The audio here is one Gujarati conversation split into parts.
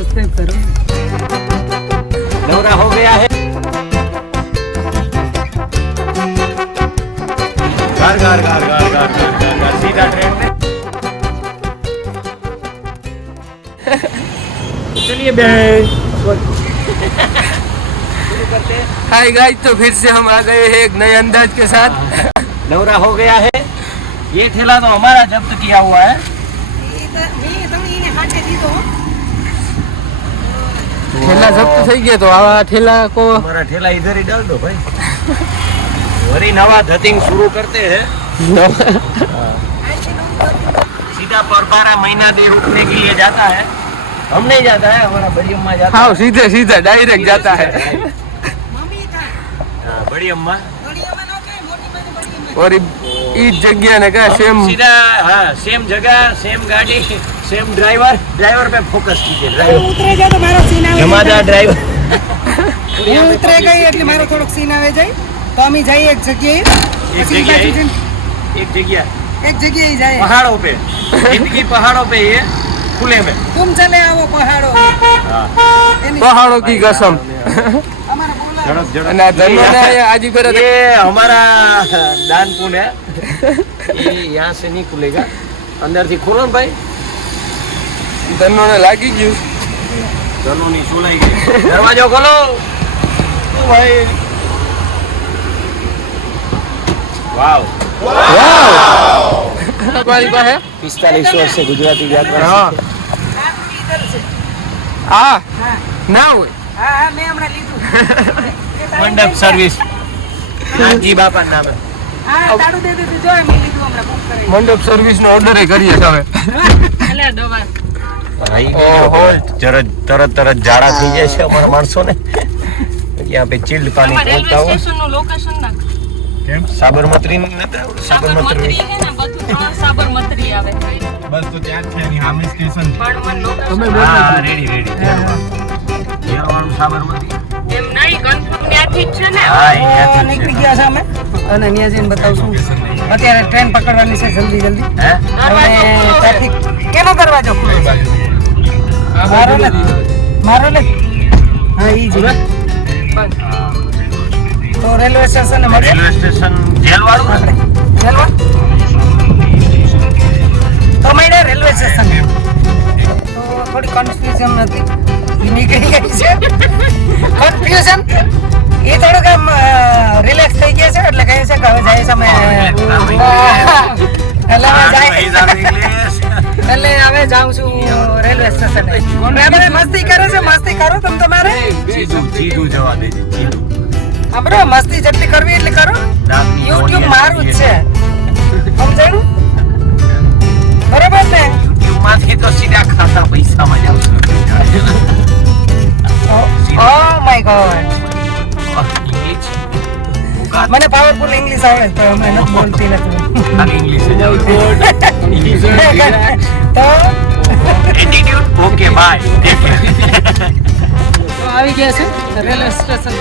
सब्सक्राइब करो। दौरा हो गया है। घर घर घर घर घर घर घर सीधा ट्रेन में। चलिए हाय गाइस, तो फिर से हम आ गए हैं एक नए अंदाज के साथ। दौरा हो गया है। ये ठेला तो हमारा जब्त किया हुआ है। ठेला जब्त થઈ ગયો તો આવા ठेला को हमारा ठेला इधर ही डाल दो भाई। वरी नवा धतिंग शुरू करते हैं। सीधा परपारा महीना दे उठने के लिए जाता है। हम नहीं जाता है, हमारा बड़ी अम्मा जाता हाँ है। सीधे सीधे डायरेक्ट जाता है। बड़ी अम्मा और इस जगह ने कहा सेम सीधा, हाँ सेम जगह सेम गाड़ी सेम ड्राइवर। ड्राइवर पे फोकस कीजिए। ड्राइवर उतरे जा तो मारो सीन આવે जमादार ड्राइवर। હું ઉતરે ગઈ એટલે મારો થોડોક સીન આવે જાય તો અમે જઈએ એક જગ્યાએ एक जगह એક જગ્યાએ જાય पहाड़ों पे। जिंदगी पहाड़ों पे ही है, खुले में। तुम चले आओ पहाड़ों पहाड़ों की कसम। हमारा बोला झड़प झड़प। અને આ ધનોને આજે કરે ये हमारा दान पुण्य है। ये यहाँ से नहीं खुलेगा, अंदर से खोलो ना भाई। ધનોને લાગી ગયું। दोनों नहीं सुनाई गई। दरवाजा खोलो ओ भाई। वाव તમારી પાસે 45 वर्ष से गुजराती यात्रा। હા इधर से આ ના હોય। हाँ हाँ मैं हमारा लीधु मंडप सर्विस जी बापा नाम है। हाँ ताड़ू दे दे जो मैं लीधु हमारा बुक कराई મંડપ સર્વિસ નો ઓર્ડર કરીએ છે હવે। अले डोबा भाई ओहो। तरत तरत तरत जाड़ा થઈ જાય છે અમારા માણસોને। यहाँ पे चिल्ड पानी पहुंचता हुआ स्टेशन નું લોકેશન નાખ કેમ સાબરમતી નતા સાબરમતી હે ને બધું સાબરમતી આવે બસ તો ત્યાં જ છે એની સામે સ્ટેશન છે. પણ લોકેશન હા રેડી રેડી વાળું સાબરમતી એમ નહીં કન્ફર્મ ત્યાંથી જ છે ને હા અહીંયાથી નીકળી ગયા છે અમે અને ત્યાં જઈને બતાવશું અત્યારે ટ્રેન પકડવાની છે જલ્દી જલ્દી હે અને ટ્રાફિક કેનો દરવાજો ખુલ્લો છે મારો ને હા ઈ જ તો રેલવે સ્ટેશન મળે રેલવે સ્ટેશન જેલ વાળું આપણે રેલવે તો મળે રેલવે સ્ટેશન તો થોડી કન્ફ્યુઝન હતી ઈ નીકળી ગઈ છે કન્ફ્યુઝન એ થોડુંક આમ રિલેક્સ થઈ ગયા છે એટલે કહે છે કે હવે જાય છે અમે એટલે હવે જાઉં છું રેલવે સ્ટેશને બરાબર મસ્તી કરે છે મસ્તી કરો તમે તમારે જીજુ જવા દેજે જીજુ હા બ્રો મસ્તી જેટલી કરવી એટલી કરો યુટ્યુબ મારું જ છે સમજાયું બરાબર ને માંથી તો સીધા ખાતા પૈસામાં જાવ ઓ માય ગોડ મને પાવરફુલ ઇંગ્લિશ આવડે તો અમે નથી બોલતી નથી ઇંગ્લિશ જાવ તો એટીટ્યુડ ઓકે બાય તો આવી ગયા છે રેલવે સ્ટેશન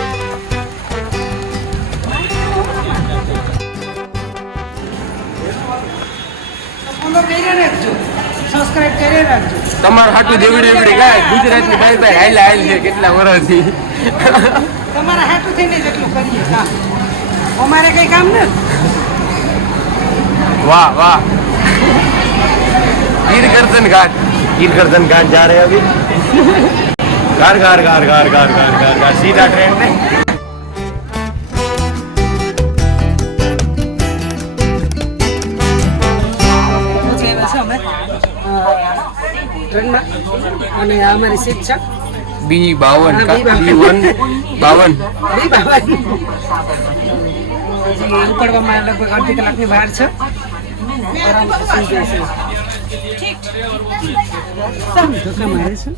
સબસ્ક્રાઇબ કરી રાખજો તમારું હાટું દેવડી દેવડી ગાય ગુજરાતની બાય બાય હાઈલા હાઈલ છે કેટલા વર્ષથી। તમારા હાટું થઈને જેટલું કરીએ કામ અમારે કઈ કામ ને વાહ વાહ। गिरगर्दन घाट गिरगर्दन घाट जा रहे हैं अभी। घर घर घर घर घर घर घर घर सीधा ट्रेन में। ટ્રેનમાં અને આ અમારી સીટ છે B52 का B52 ઉપડવામાં લગભગ અડધી કલાકની બહાર છે આરામથી સુઈ જાય છે ધોકા મારે છે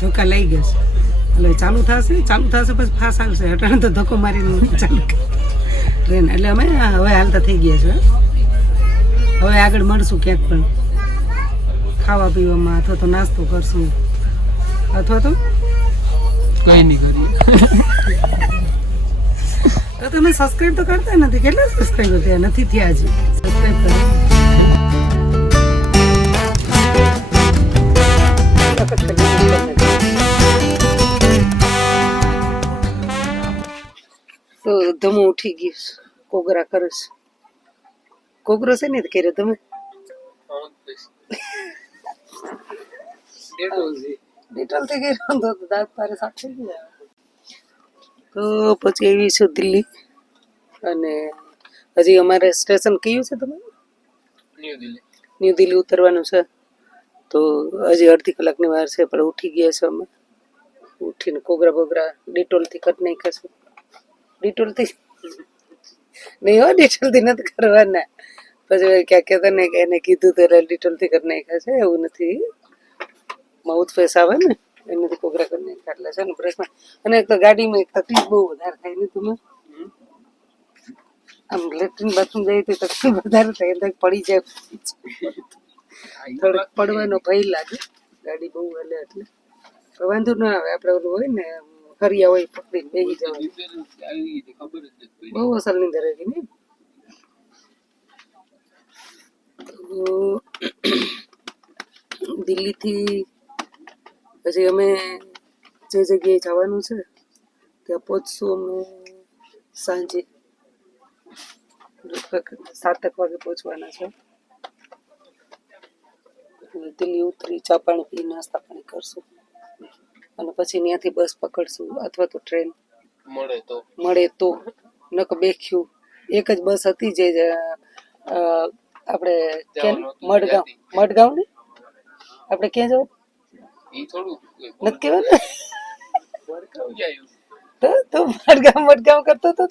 ધોકા લઈ ગયો છે એટલે ચાલુ થશે પછી ફાસ આવશે અટાણે તો ધક્કો મારીને ચાલુ ટ્રેન એટલે અમે હવે હાલતા થઈ ગયા છે હવે આગળ મળશું ક્યાંક પણ ખાવા પીવામાં અથવા તો નાસ્તો કરશું અથવા તો કઈ નહીં કરીએ। તો તમે સબસ્ક્રાઇબ તો કરતા નથી કેટલા સબસ્ક્રાઇબર થયા નથી થયા હજી સબસ્ક્રાઇબ કરો તો ધમો ઉઠી ગયો છે. કોગરા કરે છે. કોગરો છે ને કરે તમે ડિટેલ થી કર્યો તો દાંત તારે સાફ થઈ ગયા. તો પછી એવી છે દિલ્હી અને હજી અમારે સ્ટેશન કયું છે તમે ન્યૂ દિલ્હી ઉતરવાનું છે. તો હજી અડધી કલાકની વાર છે પણ ઉઠી ગયા છે અમે. ઉઠીને કોગરા બોગરા ડિટોલથી કરી નાખ્યા છે. ડિટોલથી નહીં હો ડિટોલથી નથી કરવાના. પછી ક્યાં કહેતા ને કે એને કીધું તો ડિટોલથી કરી નાખ્યા છે એવું નથી. માઉથ ફેસ આવે ને એનાથી કોગરા કરી નાખ્યા એટલે છે ને બ્રશમાં. અને એક તો ગાડીમાં એક તકલીફ બહુ વધારે થાય ને તમે આમ લેટ્રિન બાથરૂમ જઈએ તો તકલીફ વધારે થાય એટલે પડી જાય. થોડોક પડવાનો ભય લાગે ગાડી બહુ હાલે એટલે વાંધો ના આવે. આપણે ઓલું હોય ને હરિયા હોય પકડીને બેસી જવાનું. બહુ અસર નીંદર આવી ને. દિલ્હીથી પછી અમે જે જગ્યાએ જવાનું છે ત્યાં પહોંચશું અમે સાંજે 7 વાગે પહોંચવાના છે. દિલ્હી ઉતરી ચા પાણી પી નાસ્તા પાણી કરશું અને પછી ત્યાંથી બસ પકડશું અથવા તો ટ્રેન મળે તો નક બેખ્યું. એક જ બસ હતી જે આપણે મડગાંવ ને આપણે ક્યાં જવું નથી કહેવાનું તો મડગાંવ કરતો હતો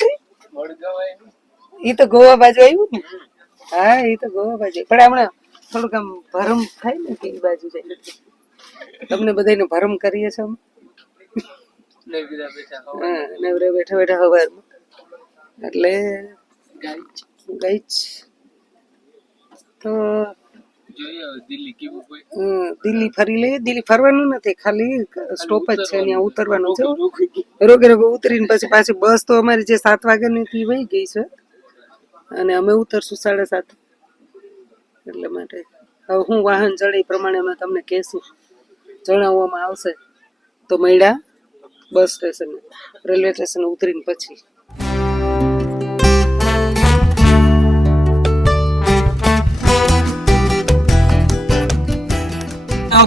એ તો ગોવા બાજુ આવ્યું ને. હા એ તો ગોવા બાજુ પણ હમણાં થોડુંક આમ ભરમ થાય ને કે એ બાજુ જાય. તમને બધાને ભરમ કરીએ છીએ અમે. હા નવરે બેઠા બેઠા હવારમાં એટલે ગઈ તો દિલ્હી ફરી લઈએ. દિલ્હી ફરવાનું નથી ખાલી સ્ટોપ જ છે ત્યાં ઉતરવાનું છે. રોગે રોગે ઉતરીને પછી પાછી બસ તો અમારી જે 7 વાગ્યાની હતી વહી ગઈ છે અને અમે ઉતરશું 7:30. એટલે માટે હવે હું વાહન ચડે એ પ્રમાણે અમે તમને કહેશું જણાવવામાં આવશે. તો મળ્યા બસ સ્ટેશન રેલવે સ્ટેશન ઉતરીને પછી.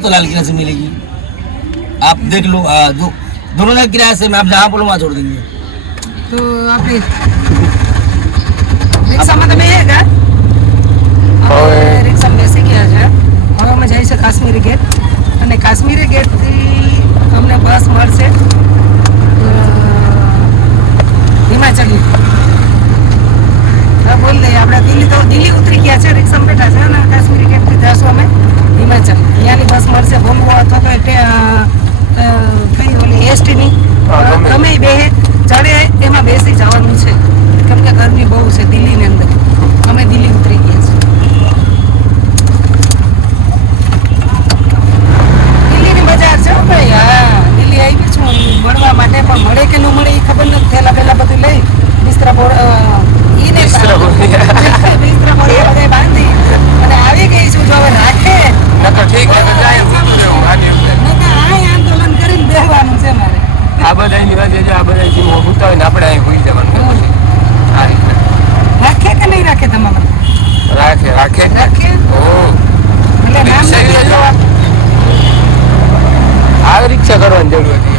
तो लाल किला से मिलेगी आप देख लो. दोनों का किराया से मैं आप जहाँ बोलो वहाँ छोड़ देंगे. તો આપણે રિક્ષામાં તમે ગયા રિક્ષામાં બેસી ગયા છે. હવે અમે જઈએ છીએ કાશ્મીરી ગેટ અને કાશ્મીરી ગેટથી અમને બસ મળશે હિમાચલની. હા બોલ દઈએ આપણે દિલ્હી ઉતરી ગયા છે રિક્ષામાં બેઠા છે અને કાશ્મીરી ગેટથી જશું અમે હિમાચલ. ત્યાંની બસ મળશે વોલ્વો અથવા તો કઈ ઓલી એસટીની ગમે બે ચડે એમાં બેસી જવાનું છે કેમ કે ગરમી બહુ છે દિલ્હીની અંદર. અમે દિલ્હી ઉતરી ગયા છીએ. દિલ્હીની બજાર છે ભાઈ. હા દિલ્હી આવી છું મળવા માટે પણ મળે કે ન મળે એ ખબર નથી. થેલા પેલા બધું લઈ બિસ્તરા બધા બાંધી અને આવી ગઈ છું. જો હવે રાખે આંદોલન કરીને બેહવાનું છે મારે. આ બધાની વાત છે આ બધા જીમ હોતા હોય ને આપણે અહીં ભૂલી જવાનું. આ રીતના રાખે કે નહીં રાખે તમારે? રાખે રાખે એટલે નામ આ રિક્ષા કરવાની જરૂર હતી.